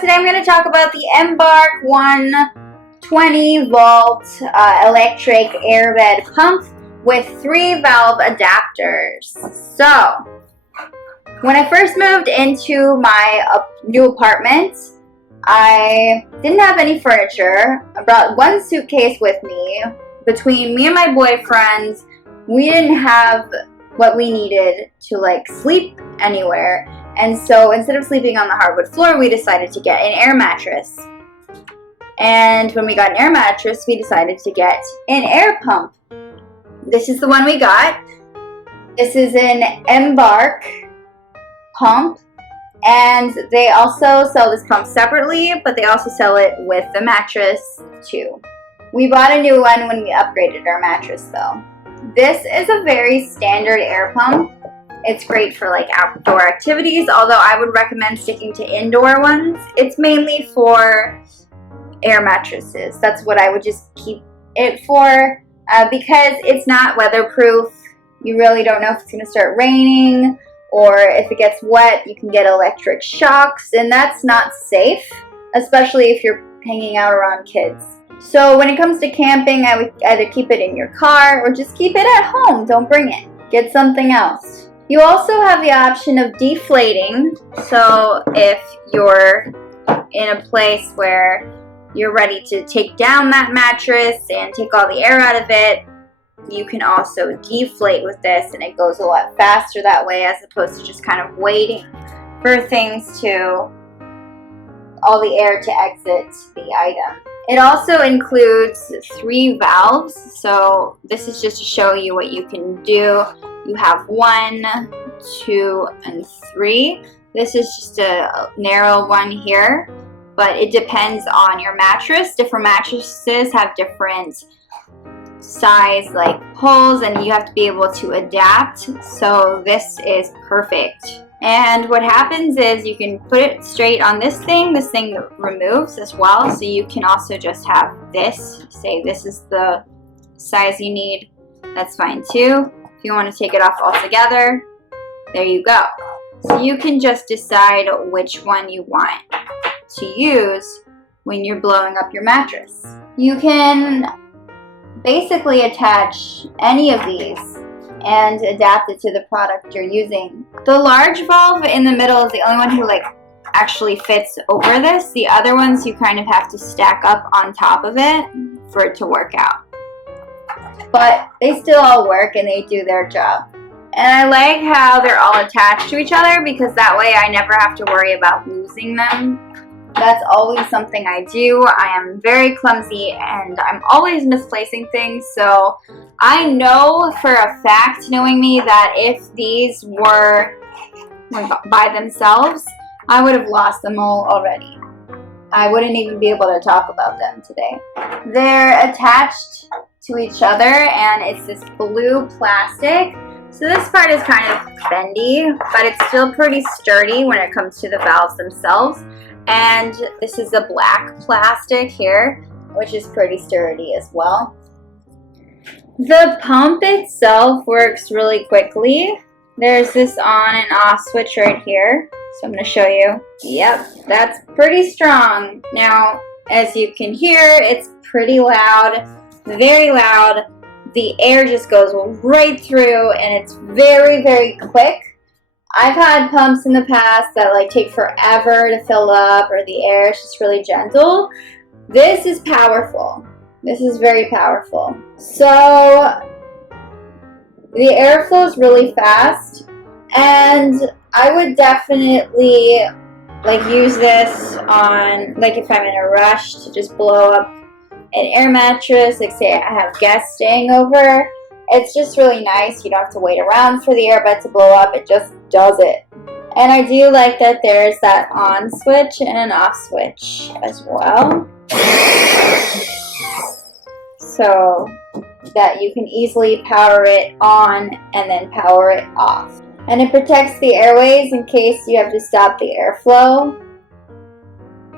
today I'm going to talk about the Embark 120-volt electric airbed pump with 3 valve adapters. So, when I first moved into my new apartment, I didn't have any furniture. I brought one suitcase with me. Between me and my boyfriend, we didn't have what we needed to sleep anywhere. And so instead of sleeping on the hardwood floor, we decided to get an air mattress. And when we got an air mattress, we decided to get an air pump. This is the one we got. This is an Embark pump. And they also sell this pump separately, but they also sell it with the mattress too. We bought a new one when we upgraded our mattress though. This is a very standard air pump. It's great for outdoor activities, although I would recommend sticking to indoor ones. It's mainly for air mattresses. That's what I would just keep it for because it's not weatherproof. You really don't know if it's going to start raining or if it gets wet. You can get electric shocks, and that's not safe, especially if you're hanging out around kids. So when it comes to camping, I would either keep it in your car or just keep it at home. Don't bring it. Get something else. You also have the option of deflating. So if you're in a place where you're ready to take down that mattress and take all the air out of it, you can also deflate with this, and it goes a lot faster that way as opposed to just kind of waiting for all the air to exit the item. It also includes 3 valves, so this is just to show you what you can do. You have 1, 2, and 3. This is just a narrow one here, but it depends on your mattress. Different mattresses have different size holes, and you have to be able to adapt. So this is perfect. And what happens is you can put it straight on this thing. This thing removes as well, so you can also just have this. Say this is the size you need. That's fine too. If you want to take it off altogether, there you go. So you can just decide which one you want to use when you're blowing up your mattress. You can basically attach any of these and adapt it to the product you're using. The large valve in the middle is the only one who actually fits over this. The other ones you kind of have to stack up on top of it for it to work out. But they still all work and they do their job. And I like how they're all attached to each other because that way I never have to worry about losing them. That's always something I do. I am very clumsy and I'm always misplacing things. So I know for a fact, knowing me, that if these were by themselves, I would have lost them all already. I wouldn't even be able to talk about them today. They're attached to each other and it's this blue plastic. So this part is kind of bendy, but it's still pretty sturdy when it comes to the valves themselves. And this is a black plastic here, which is pretty sturdy as well. The pump itself works really quickly. There's this on and off switch right here. So I'm going to show you. Yep, that's pretty strong. Now, as you can hear, it's pretty loud, very loud. The air just goes right through and it's very, very quick. I've had pumps in the past that take forever to fill up, or the air is just really gentle. This is powerful. This is very powerful. So the air flows really fast, and I would definitely use this on if I'm in a rush to just blow up an air mattress. Say I have guests staying over. It's just really nice. You don't have to wait around for the airbed to blow up. It just does it. And I do like that there's that on switch and an off switch as well. So that you can easily power it on and then power it off. And it protects the airways in case you have to stop the airflow.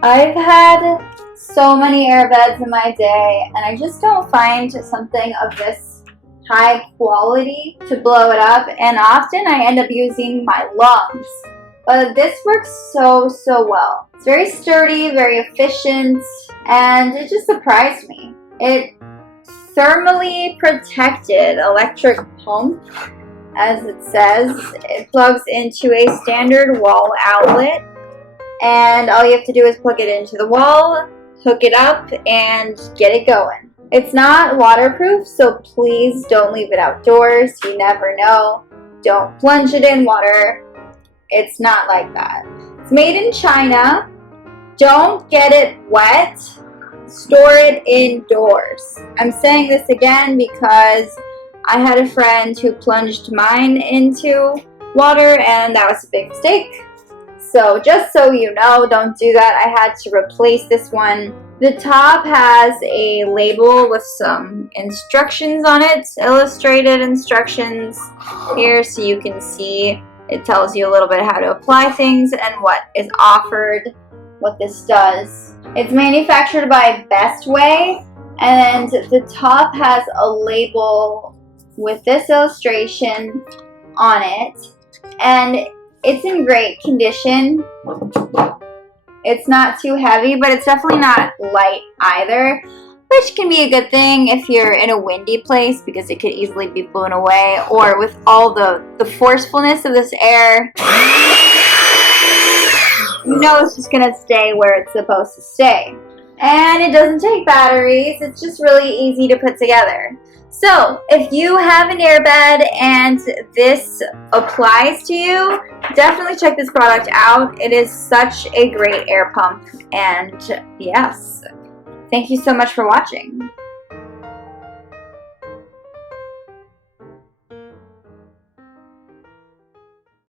I've had so many airbeds in my day, and I just don't find something of this high quality to blow it up, and often I end up using my lungs But this works so well. It's very sturdy, very efficient, and it just surprised me. It thermally protected electric pump, as it says. It plugs into a standard wall outlet, and all you have to do is plug it into the wall, hook it up, and get it going. It's not waterproof, so please don't leave it outdoors. You never know. Don't plunge it in water. It's not like that. It's made in China. Don't get it wet. Store it indoors. I'm saying this again because I had a friend who plunged mine into water, and that was a big mistake. So just so you know, don't do that. I had to replace this one. The top has a label with some instructions on it, illustrated instructions here so you can see. It tells you a little bit how to apply things and what is offered, what this does. It's manufactured by Best Way, and the top has a label with this illustration on it, and it's in great condition. It's not too heavy, but it's definitely not light either, which can be a good thing if you're in a windy place because it could easily be blown away, or with all the forcefulness of this air, you know it's just going to stay where it's supposed to stay. And it doesn't take batteries. It's just really easy to put together. So if you have an airbed and this applies to you, definitely check this product out. It is such a great air pump. And yes, thank you so much for watching.